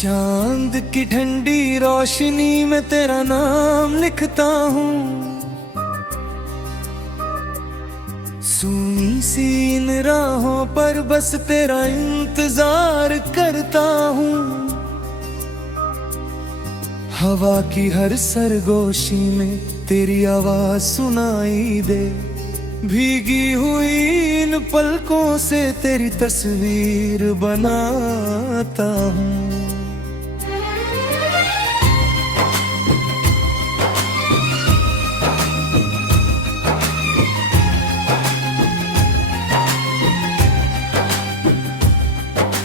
चांद की ठंडी रोशनी में तेरा नाम लिखता हूँ, सुनी सी इन राहों पर बस तेरा इंतजार करता हूँ। हवा की हर सरगोशी में तेरी आवाज सुनाई दे, भीगी हुई इन पलकों से तेरी तस्वीर बनाता हूँ।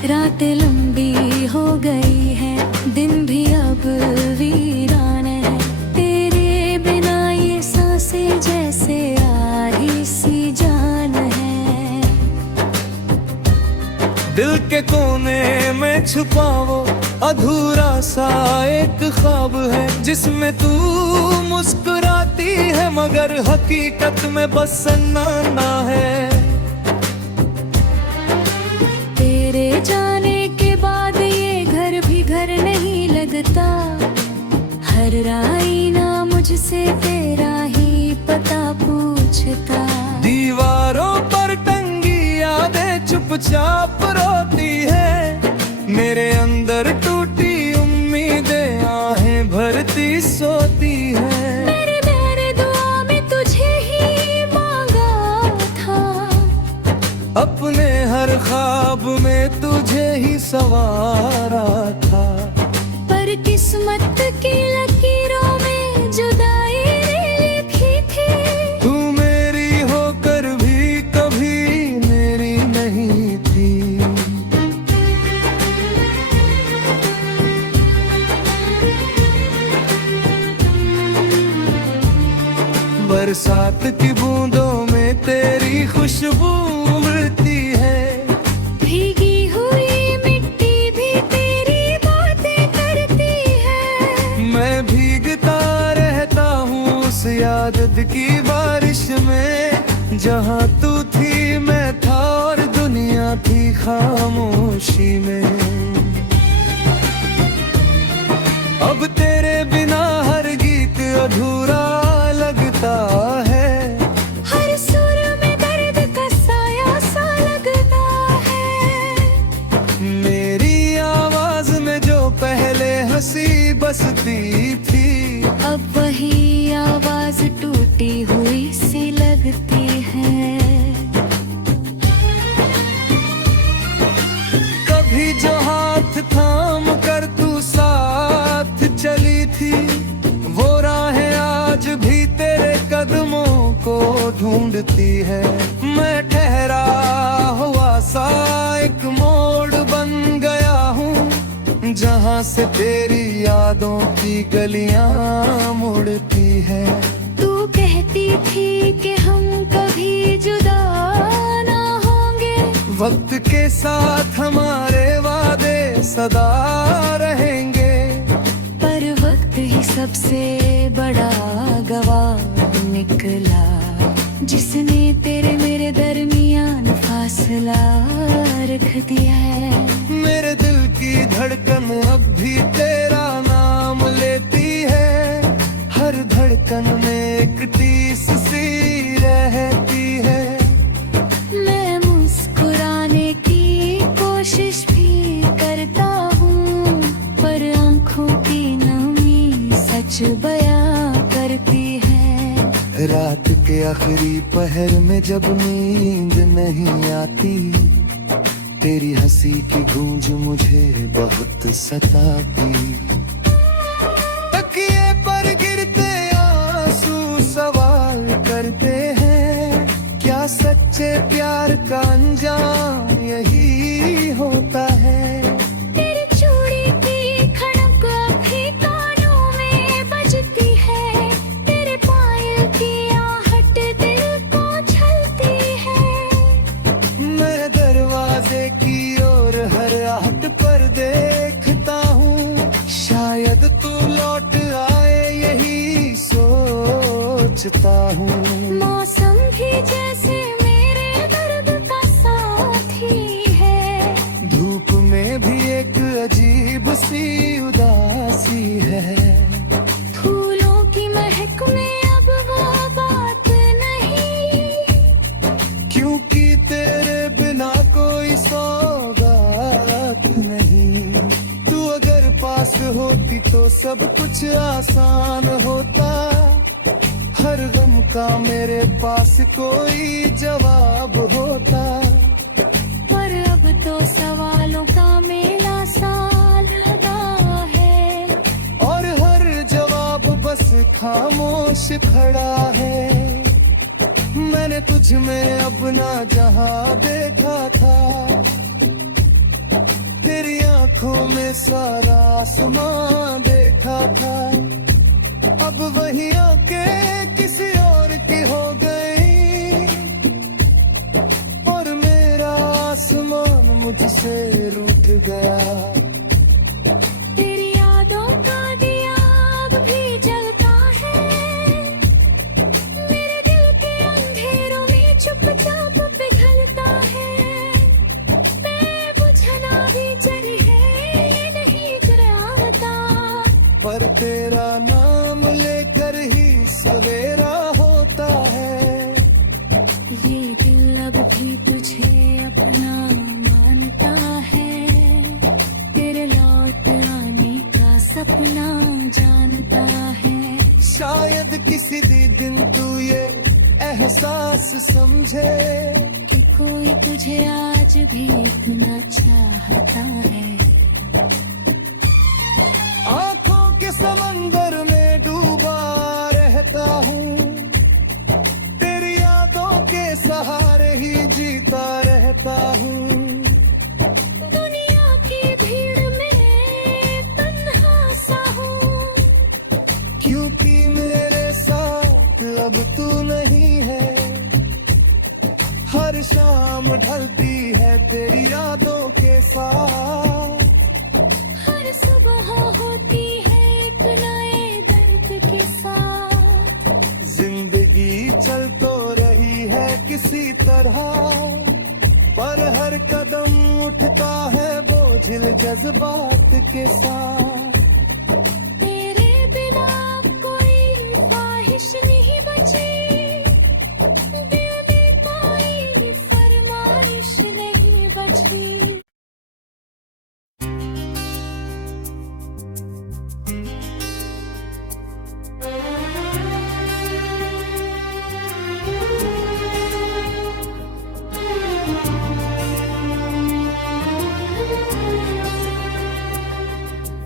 रातें लंबी हो गई है, दिन भी अब वीरान है। तेरे बिना ये सांसें जैसे आही सी जान है। दिल के कोने में छुपा वो अधूरा सा एक ख्वाब है, जिसमें तू मुस्कुराती है मगर हकीकत में बस सन्नाटा है। तेरे जाने के बाद ये घर भी घर नहीं लगता, हर आईना मुझसे तेरा ही पता पूछता। दीवारों पर टंगी यादें चुपचाप रोती है, मेरे अंदर टूटी उम्मीदें आहें भरती सोती है। मेरे दुआ में तुझे ही मांगा था, अपने हर ख्वाब में तुझे ही सवारा था। पर किस्मत की लकीरों में जुदाई लिखी थी। तू मेरी होकर भी कभी मेरी नहीं थी। बरसात की बूंदों में तेरी खुशबू उड़ती है, भीगी हुई मिट्टी भी तेरी बातें करती है। मैं भीगता रहता हूँ उस याद की बारिश में, जहाँ तू थी मैं था और दुनिया थी खामोशी में। अब तेरे बिना हर गीत अधूरा लगता है, हर सुर में दर्द का साया सा लगता है। मेरी आवाज में जो पहले हंसी बसती थी, अब वही आवाज टूटी हुई सी लगती है। कभी जो हाथ थाम कर तू साथ चली थी, वो राहें आज भी तेरे कदमों को ढूंढती है। मैं ठहरा हुआ सा एक मोड़ बन गया हूँ, जहाँ से तेरी यादों की गलियां मुड़ती है। तू कहती थी कि हम कभी जुदा ना होंगे, वक्त के साथ हमारे वादे सदा रहेंगे। पर वक्त ही सबसे बड़ा गवाह निकला, जिसने तेरे मेरे दरमियान फासला रख दिया है। मेरे दिल की धड़कन अब भी तेरा नाम लेती है, हर धड़कन में एक टीस सी रहती है। मैं मुस्कुराने की कोशिश भी करता हूँ, पर आंखों की नमी सच बयां करती है। रात के आखिरी पहर में जब नींद नहीं आती, तेरी हंसी की गूंज मुझे बहुत सताती। तकिए पर गिरते आंसू सवाल करते हैं, क्या सच्चे प्यार का अंजाम यही होता है। तेरी चूड़ी की खड़क अभी कानों में बजती है, तेरे पायल की आहट दिल को छलती है। मैं दरवाजे की ओर हर आहट पर देखता हूँ, शायद तू लौट आए यही सोचता हूँ। मौसम भी जैसे मेरे दर्द का साथी है, धूप में भी एक अजीब सी उदासी है। फूलों की महक में अब वो बात नहीं, क्योंकि तेरे बिना कोई सौगात नहीं। तू अगर पास होती तो सब कुछ आसान होता। हर गम का मेरे पास कोई जवाब होता। पर अब तो सवालों का मेला सा लगा है, और हर जवाब बस खामोश खड़ा है। मैंने तुझ में अपना जहां देखा था, तेरी आंखों में सारा आसमां देखा था। अब वही आके किसी और की हो गई, और मेरा आसमान मुझसे रूठ गया। तेरी यादों का दिया अब भी जलता है, मेरे दिल के अंधेरों में चुपचाप पिघलता है। बेबुझना भी जल है, ये नहीं कराता। पर तेरा नाम लेकर ही सवेरा होता है। ये दिल अब भी तुझे अपना मानता है, तेरे लौट आने का सपना जानता है। शायद किसी दिन तू ये एहसास समझे कि कोई तुझे आज भी इतना चाहता है। आंखों के समंदर में डूबा रहता हूँ, तेरी यादों के सहारे ही जीता रहता हूँ। दुनिया की भीड़ में तन्हा सा हूँ, क्योंकि मेरे साथ अब तू नहीं है। हर शाम ढलती है तेरी यादों के साथ, हर सुबह होती है एक नए दर्द के साथ। जिंदगी चल तो रही है किसी तरह, पर हर कदम उठता है बोझिल जज्बात के साथ। तेरे बिना कोई ख्वाहिश नहीं बची, दिल में कोई भी फरमाइश नहीं बची।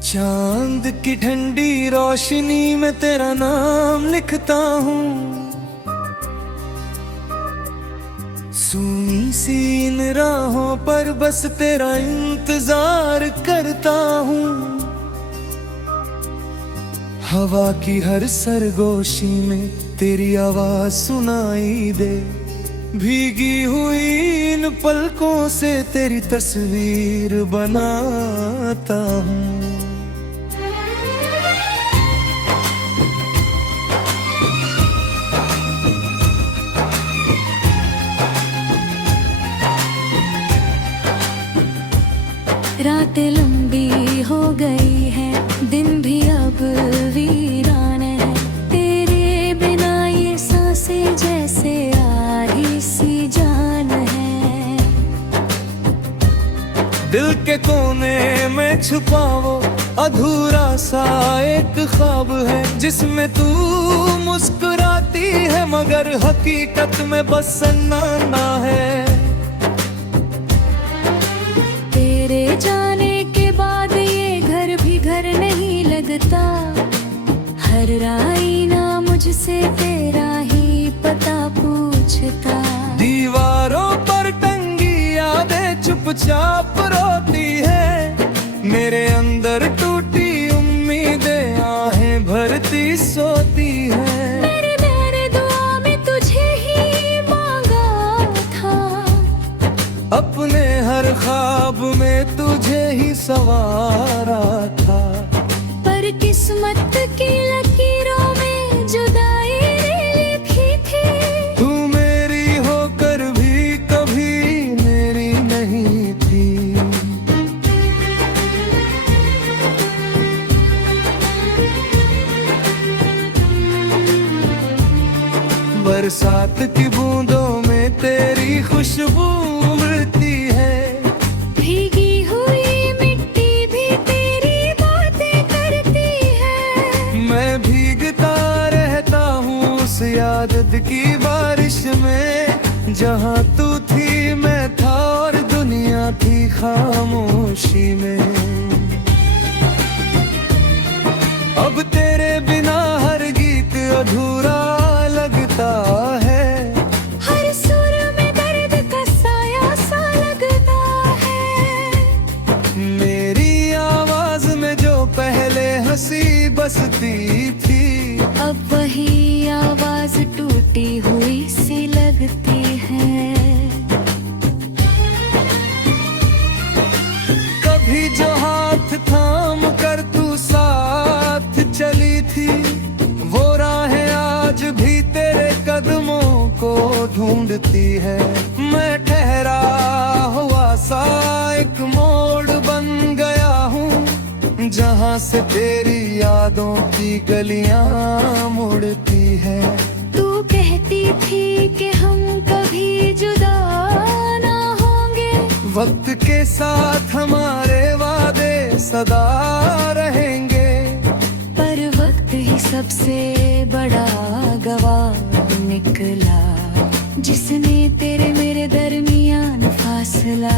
चांद की ठंडी रोशनी में तेरा नाम लिखता हूँ, सूनी सी इन राहों पर बस तेरा इंतजार करता हूँ। हवा की हर सरगोशी में तेरी आवाज सुनाई दे, भीगी हुई इन पलकों से तेरी तस्वीर बनाता हूँ। रातें लंबी हो गई है, दिन भी अब वीरान है। तेरे बिना ये सांसें जैसे आधी सी जान है। दिल के कोने में छुपा वो अधूरा सा एक ख्वाब है, जिसमें तू मुस्कुराती है मगर हकीकत में बस सन्नाटा है। तेरे जाने के बाद ये घर भी घर नहीं लगता, हर आईना मुझसे तेरा ही पता पूछता। दीवारों पर टंगी यादें चुपचाप रोती है, मेरे अंदर टूटी उम्मीदें आहें भरती सोती है। मेरे दुआ में तुझे ही मांगा था, अपने हर ख्वाब में तुझे ही सवारा था। पर किस्मत की लकीरों में जुदाई लिखी थी। तू मेरी होकर भी कभी मेरी नहीं थी। की बारिश में, जहाँ तू थी मैं था और दुनिया थी खामोशी में। अब तेरे बिना हर गीत अधूरा लगता है, हर सुर में दर्द का साया सा लगता है। मेरी आवाज में जो पहले हंसी बसती थी, अब वही आवाज टूटी हुई सी लगती है। कभी जो हाथ थाम कर तू साथ चली थी, वो राहें आज भी तेरे कदमों को ढूंढती है। मैं ठहरा हुआ सा एक मोड़ बन गया हूँ, जहाँ से तेरी यादों की गलियां मुड़ती है। तू कहती थी कि हम कभी जुदा ना होंगे, वक्त के साथ हमारे वादे सदा रहेंगे। पर वक्त ही सबसे बड़ा गवाह निकला, जिसने तेरे मेरे दरमियान फासला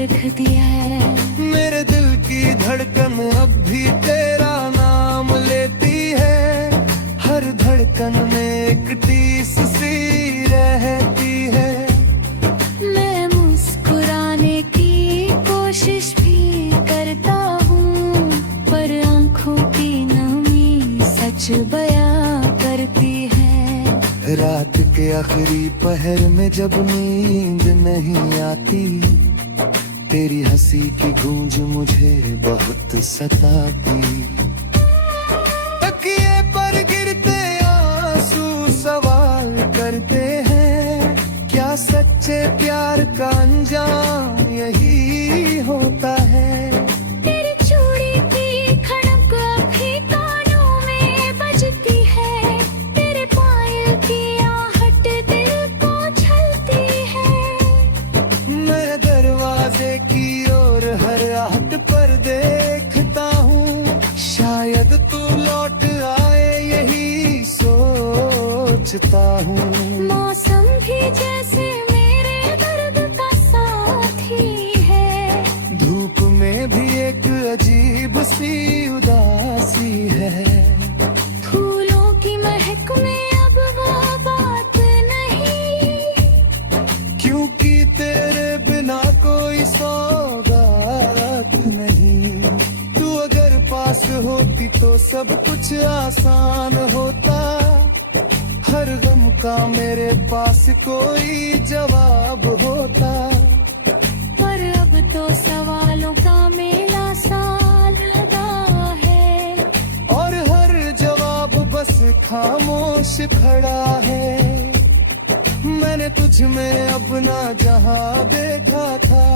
रख दिया है। मेरे दिल की धड़कन अब भी तेरा नाम लेती है, हर धड़कन में एक टीस सी रहती है। मैं मुस्कुराने की कोशिश भी करता हूँ, पर आंखों की नमी सच बयां करती है। रात के आखिरी पहर में जब नींद नहीं आती, तेरी हंसी की गूंज मुझे बहुत सताती। तकिए पर गिरते आंसू सवाल करते हैं, क्या सच्चे प्यार का अंजाम यही होता है? तेरी चूड़ी की खड़क अभी कानों में बजती है, तेरे पायल की आहट दिल को छलती है। मैं दरवाजे की ओर हर आहट पर देखता हूँ, शायद तू लौट आए यही सोचता हूँ। मौसम भी जैसे मेरे दर्द का साथी है, धूप में भी एक अजीब सी उदासी है। फूलों की महक में अब वो बात नहीं, क्योंकि तेरे बिना कोई सौगात नहीं। तू अगर पास होती तो सब कुछ आसान होता, हर गम का मेरे पास कोई जवाब होता। पर अब तो सवालों का मेला सा लगा है, और हर जवाब बस खामोश खड़ा है। मैंने तुझ में अपना जहां देखा था,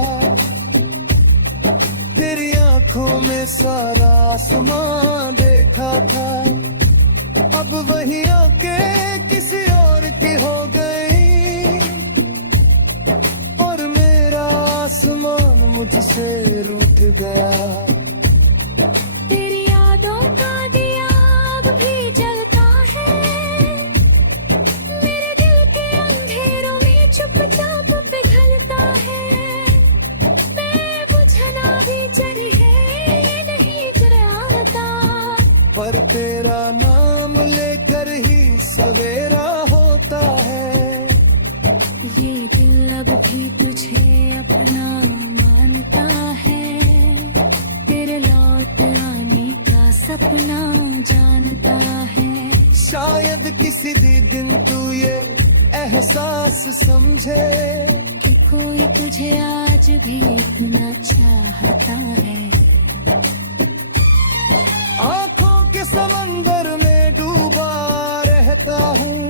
तेरी आंखों में सारा आसमां देखा था। अब वही आके किसी और की हो गई, और मेरा आसमान मुझसे रूठ गया। तेरी यादों का दिया अब भी जलता है, मेरे दिल के अंधेरों में चुपचाप पिघलता है। बेबुझना भी चली है, ये नहीं डराता, पर तेरा नाम लेकर ही सवेरा होता है। ये दिल अब भी तुझे अपना मानता है, तेरे लौट आने का सपना जानता है। शायद किसी भी दिन तू ये एहसास समझे, कि कोई तुझे आज भी इतना चाहता है। आंखों के समंदर में डूबा रहता हूँ,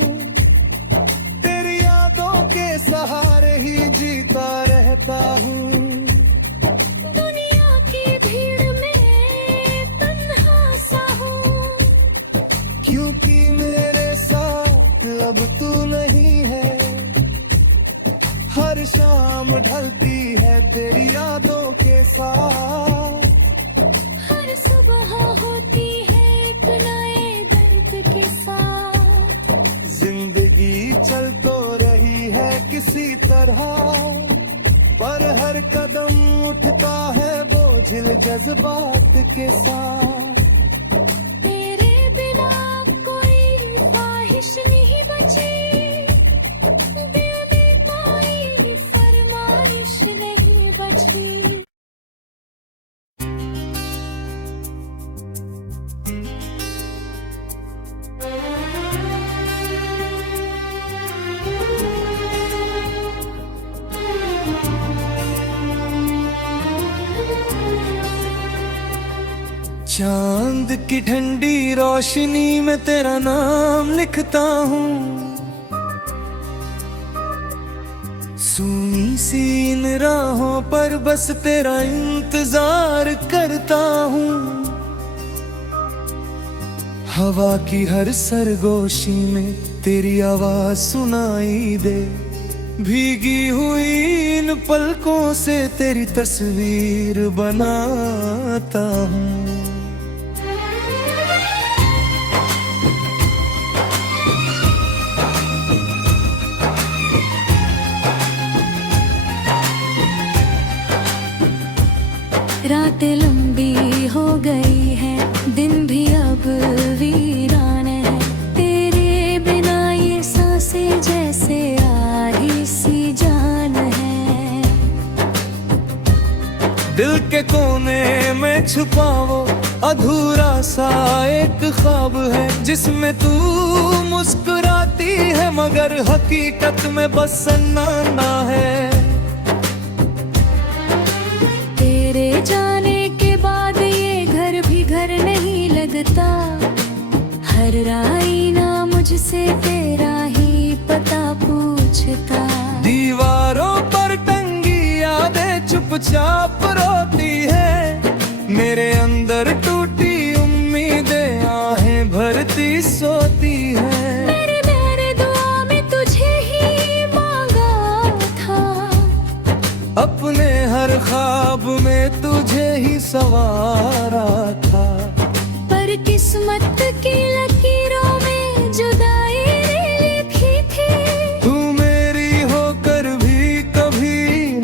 तेरी यादों के सहारे ही जीता रहता हूँ। दुनिया की भीड़ में तन्हा सा हूँ, क्योंकि मेरे साथ अब तू नहीं है। हर शाम ढलती है तेरी यादों के साथ, हर सुबह होती है एक नए दर्द के साथ। जिंदगी कदम उठता है बोझिल जज्बात के साथ। तेरे बिना कोई ख्वाहिश नहीं बची, दिल में कोई फरमाइश नहीं बची। चांद की ठंडी रोशनी में तेरा नाम लिखता हूँ, सूनी सी इन राहों पर बस तेरा इंतजार करता हूँ। हवा की हर सरगोशी में तेरी आवाज सुनाई दे, भीगी हुई इन पलकों से तेरी तस्वीर बनाता हूँ। रातें लंबी हो गई है, दिन भी अब वीरान है। तेरे बिना ये सांसें जैसे आही सी जान है। दिल के कोने में छुपा वो अधूरा सा एक ख्वाब है, जिसमें तू मुस्कुराती है मगर हकीकत में बस सन्नाटा है। तेरे जाने के बाद ये घर भी घर नहीं लगता, हर आईना मुझसे तेरा ही पता पूछता। दीवारों पर टंगी यादें चुपचाप रोती है, मेरे अंदर टूटी उम्मीदें आहें भरती सोती है। मेरे दुआ में तुझे ही मांगा था, अपने हर ख्वाब में तुझे ही सवारा था। पर किस्मत की लकीरों में जुदाई लिखी थी। तू मेरी होकर भी कभी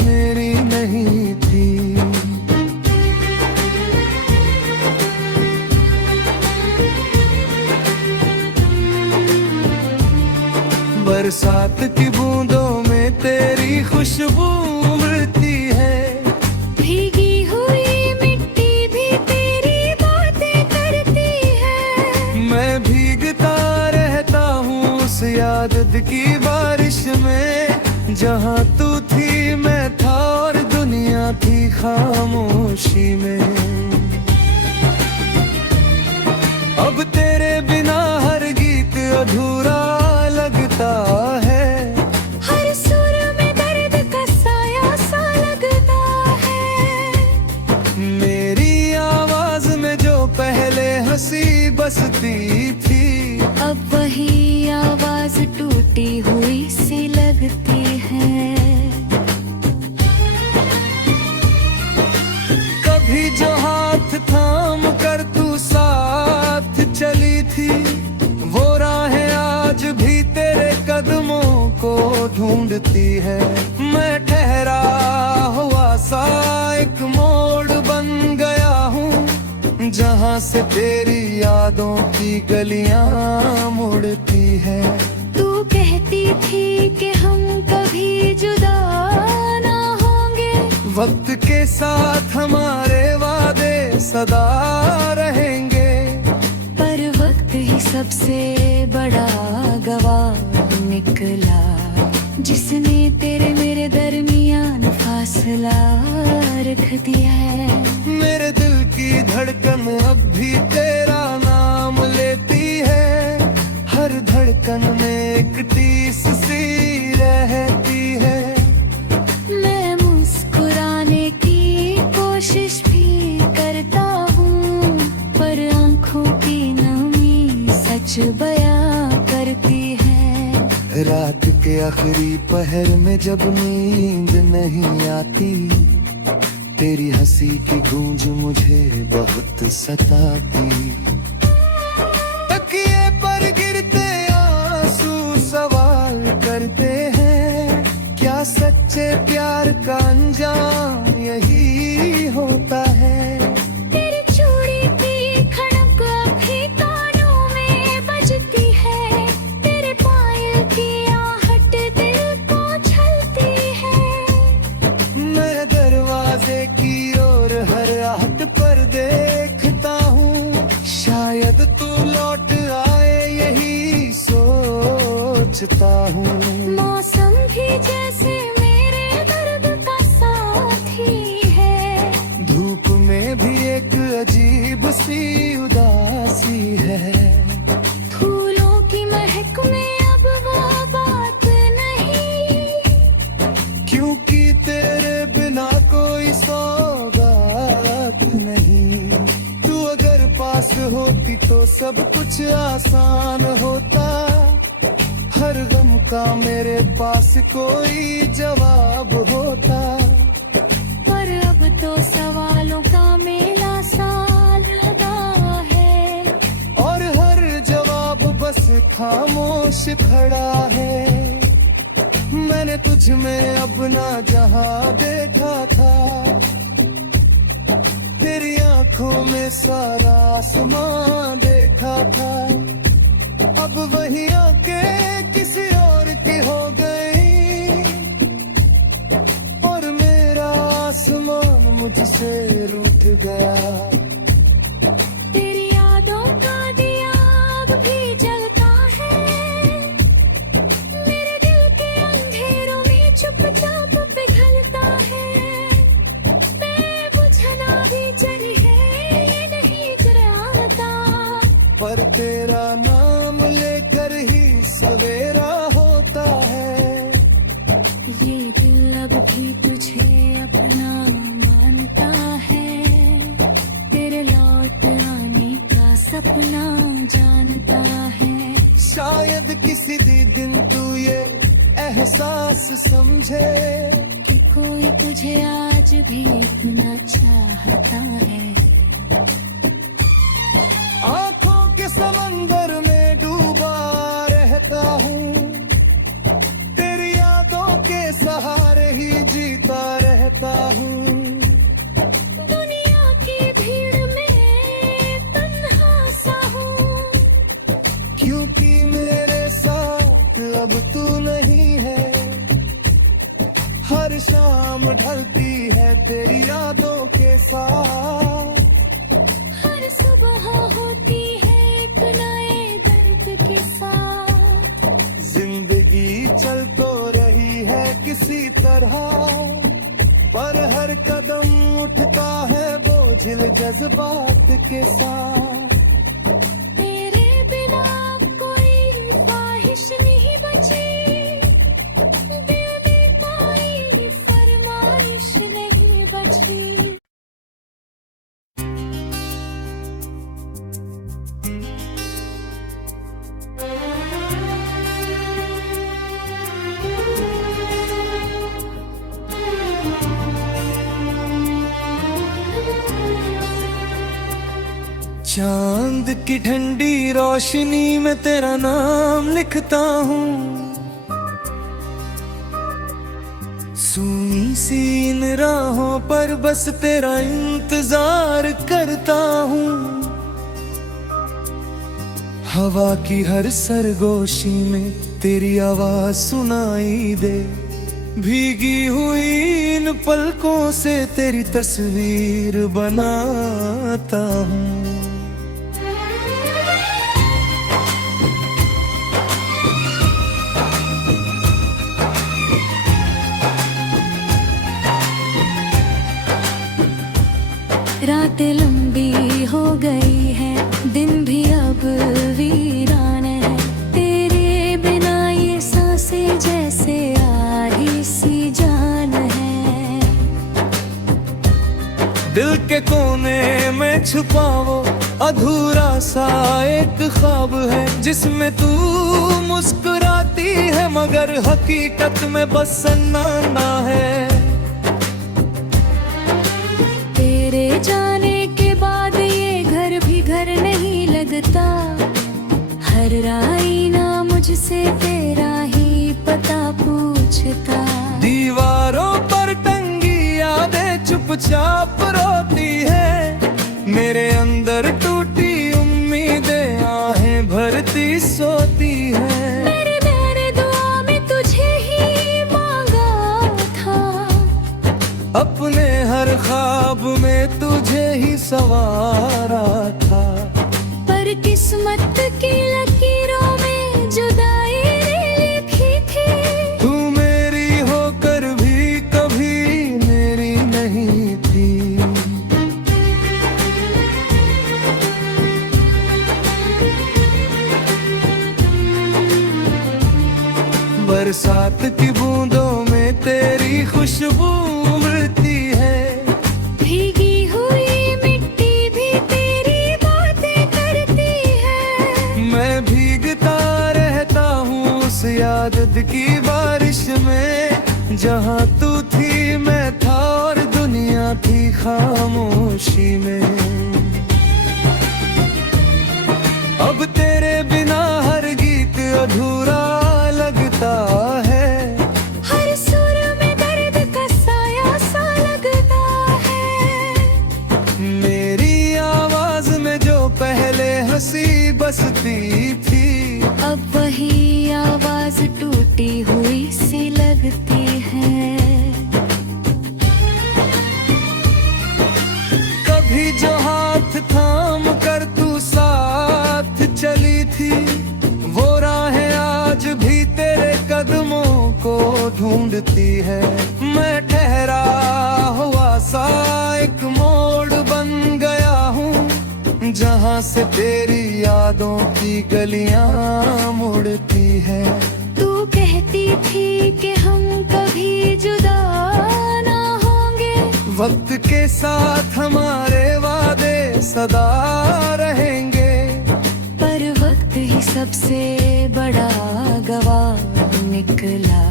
मेरी नहीं थी। बरसात की बूंदों में तेरी खुशबू उमड़ती है, भीगी हुई मिट्टी भी तेरी बातें करती है। मैं भीगता रहता हूँ उस याद की बारिश में, जहाँ तू थी मैं था और दुनिया थी खामोशी में। अब तेरे बिना हर गीत अधूरा लगता है, हर सुर में दर्द का साया सा लगता है। मेरी आवाज में जो पहले हंसी बसती थी, अब वही आवाज टूटी हुई सी लगती है। कभी जो हाथ थाम कर तू साथ चली थी, वो राहें आज भी तेरे कदमों को ढूंढती है। मैं ठहरा हुआ सा एक मोड़ बन गया हूँ, जहाँ से तेरी यादों की गलियां मुड़ती है। तू कहती थी कि हम कभी जुदा ना होंगे, वक्त के साथ हमारे वादे सदा रहेंगे। पर वक्त ही सबसे बड़ा गवाह निकला, जिसने तेरे मेरे दरमियान फासला रख दिया है। मेरे दिल की धड़कन अब भी तेरा नाम लेती है, हर धड़कन में एक टीस सी रहती है। मैं मुस्कुराने की कोशिश भी करता हूँ, पर आंखों की नमी सच बयां करती है। रात के आखिरी पहर में जब नींद नहीं आती, तेरी हंसी की गूंज मुझे बहुत सताती। तकिए पर गिरते आंसू सवाल करते हैं, क्या सच्चे प्यार का अंजाम सोचता हूँ। मौसम भी जैसे मेरे दर्द का साथी है। धूप में भी एक अजीब सी उदासी है। फूलों की महक में अब वो बात नहीं, क्योंकि तेरे बिना कोई सौगात नहीं। तू अगर पास होती तो सब कुछ आसान होता। हर गम का मेरे पास कोई जवाब होता। पर अब तो सवालों का मेला सा लगा है, और हर जवाब बस खामोश खड़ा है। मैंने तुझ में अपना जहां देखा था। तेरी आंखों में सारा आसमां देखा था। अब वही आके किसी और की हो गई, और मेरा आसमान मुझसे रूठ गया। तेरी यादों का दिया अब भी जलता है। मेरे दिल के अंधेरों में चुपचाप पिघलता है। बेबुझना भी जल है, ये नहीं डराता। पर तेरा नाम लेकर ही सवेरा होता है। ये दिल अब भी तुझे अपना मानता है। तेरे लौट आने का सपना जानता है। शायद किसी दिन तू ये एहसास समझे कि कोई तुझे आज भी इतना चाहता है। आंखों के समंदर में डूबा रहता हूँ। तेरी यादों के सहारे ही जीता रहता हूँ। दुनिया की भीड़ में तन्हा सा हूँ, क्योंकि मेरे साथ अब तू नहीं है। हर शाम ढलती है तेरी यादों के साथ। हर सुबह होती है एक नए दर्द के साथ। जिंदगी चल तो रही है किसी तरह, पर हर कदम उठता है बोझिल जज्बात के साथ। तेरे बिना कोई ख्वाहिश नहीं बची। दिल में कोई फरमाइश नहीं बची। चांद की ठंडी रोशनी में तेरा नाम लिखता हूँ। सूनी सी इन राहों पर बस तेरा इंतजार करता हूँ। हवा की हर सरगोशी में तेरी आवाज सुनाई दे। भीगी हुई इन पलकों से तेरी तस्वीर बनाता हूँ। रातें लंबी हो गई है, दिन भी अब वीरान है। तेरे बिना ये सांसें जैसे आधी सी जान है। दिल के कोने में छुपा वो अधूरा सा एक ख्वाब है, जिसमें तू मुस्कुराती है मगर हकीकत में बस सन्नाटा है। तेरे जाने के बाद ये घर भी घर नहीं लगता। हर आईना मुझसे तेरा ही पता पूछता। दीवारों पर टंगी यादें चुपचाप रोती है। मेरे अंदर टूटी उम्मीदें आहें भरती सोती है। मैंने दुआ में तुझे ही मांगा था। अपने हर ख्वाब में तुझे ही सवारा था। पर किस्मत की लकीरों में जुदाई ने थी। बरसात की बूंदों में तेरी खुशबू उड़ती है, भीगी हुई मिट्टी भी तेरी बातें करती है। मैं भीगता रहता हूँ उस याद की बारिश में, जहाँ तू थी मैं था और दुनिया थी खामोशी में। अब तेरे बिना हर गीत अधूरा लगता है, हर सुर में दर्द का साया सा लगता है। मेरी आवाज में जो पहले हंसी बसती थी, अब वही आवाज टूटी हुई सी लगती है। कभी जो हाथ थाम कर तू साथ चली थी, वो राहें आज भी तेरे कदमों को ढूंढती है। मैं ठहरा हुआ सा एक मोड़ बन गया हूँ, जहाँ से तेरी यादों की गलियां मुड़ती है। तू कहती थी कि हम कभी जुदा ना होंगे, वक्त के साथ हमारे वादे सदा रहेंगे, पर वक्त ही सबसे बड़ा गवाह निकला,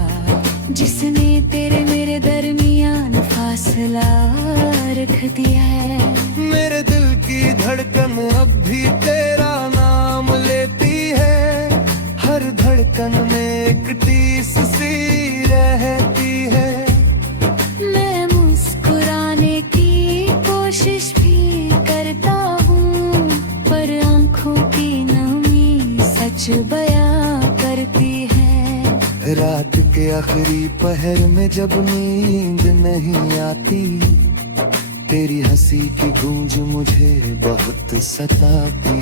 जिसने तेरे मेरे दरमियान फासला रख दिया है। मेरे दिल की धड़कन अब भी तेरा नाम लेती है, हर धड़कन में एक टीस सी रहती है। मैं मुस्कुराने की कोशिश भी करता हूँ, पर आंखों की नमी सच बयां करती है। रात के आखिरी पहर में जब नींद नहीं आती, तेरी हंसी की गूंज मुझे बहुत सताती।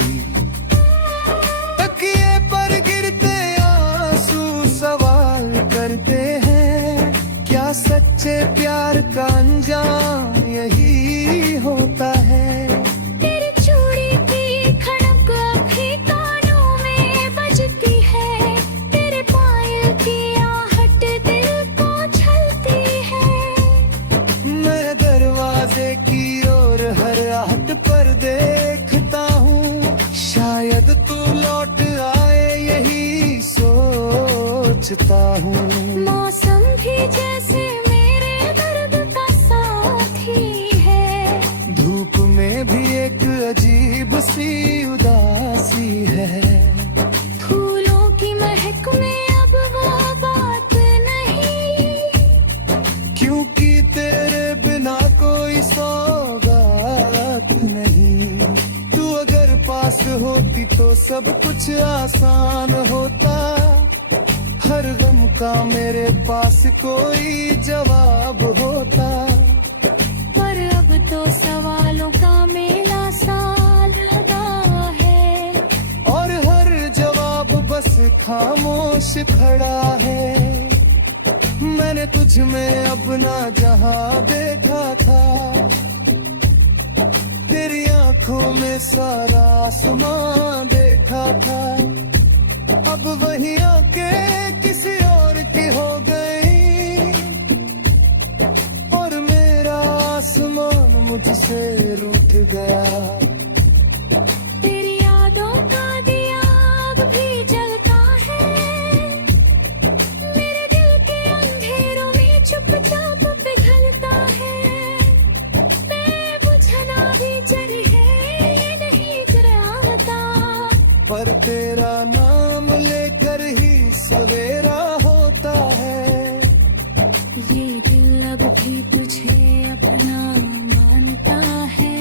तकिए पर गिरते आंसू सवाल करते हैं, क्या सच्चे प्यार का अंजाम यही होता है? तेरी चूड़ी की खड़क अभी कानों में बजती है, तेरे पायल की आहट दिल को छलती है। मैं दरवाजे की ओर हर आहट पर देखता हूँ, शायद तू लौट आए यही सोचता हूँ। मौसम भी जैसे मेरे दर्द का साथी है, धूप में भी एक अजीब सी उदासी है। फूलों की महक में अब वो बात नहीं, क्योंकि तेरे बिना कोई सौगात नहीं। तू अगर पास होती तो सब कुछ आसान होता, हर गम का मेरे पास कोई जवाब होता। पर अब तो सवालों का मेला सा लगा है, और हर जवाब बस खामोश खड़ा है। मैंने तुझ में अपना जहां देखा था, तेरी आंखों में सारा आसमां देखा था। अब वही आंखें किसी और की हो गई, और मेरा आसमान मुझसे रूठ गया। तेरी यादों का दिया अब भी जलता है, मेरे दिल के अंधेरों में चुपचाप पिघलता है। बेबुझना भी जल है ये नहीं गिराता, पर तेरा नाम लेकर ही सवेरा होता है। ये दिल अब भी तुझे अपना मानता है,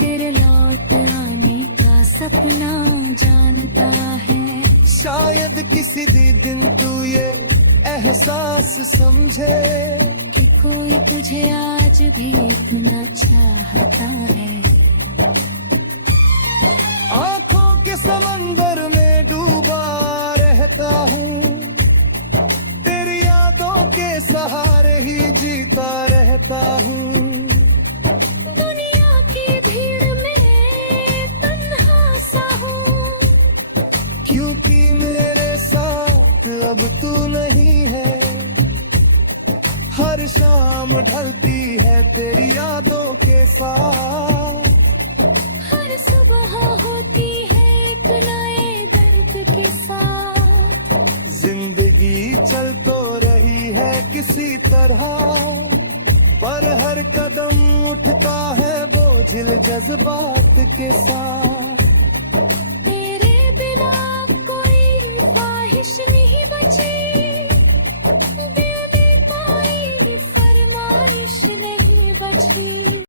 तेरे लौट आने का सपना जानता है। शायद किसी दिन तू ये एहसास समझे, कि कोई तुझे आज भी इतना चाहता है। आंखों के समंदर में डूबा रहता हूँ, तेरी यादों के सहारे ही जीता रहता हूँ। शाम ढलती है तेरी यादों के साथ। हर सुबह होती है एक नए दर्द के साथ। जिंदगी चल तो रही है किसी तरह, पर हर कदम उठता है बोझिल जज्बात के साथ।